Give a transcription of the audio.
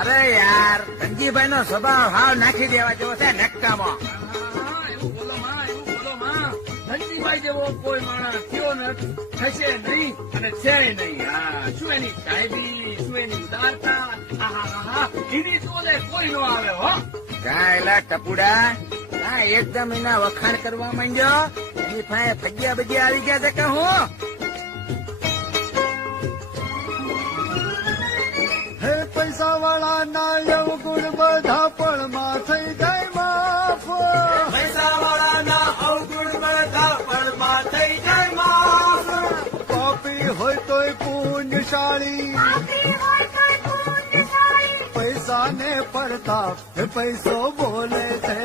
અરે યાર ધનજીભાઈ નો સ્વભાવ હાવ નાખી દેવા જેવો છે નક્કામાં. એવું બોલો માં ધનજીભાઈ જેવો કોઈ માણસ થયો ને થશે નહીં અને છે નહીં. હા, શું એની કાયદી, શું એની ઉદારતા, એની તોલે કોઈ નો આવે હો. કાં એલા ટપુડા, કાં એકદમ એના વખાણ કરવા માંડ્યો. એની પાસે ફગ્યા બગ્યા આવી ગયા છે કે હું? હે પૈસા વાળા ના અવગુણ બધા પળમાં થઈ જાય માફ. પૈસા વાળા ના અવગુણ બધા પળમાં થઈ જાય માફ. પાપી હોય તોય પુણ્યશાળી, પૈસા ને પડતા પૈસો બોલે છે.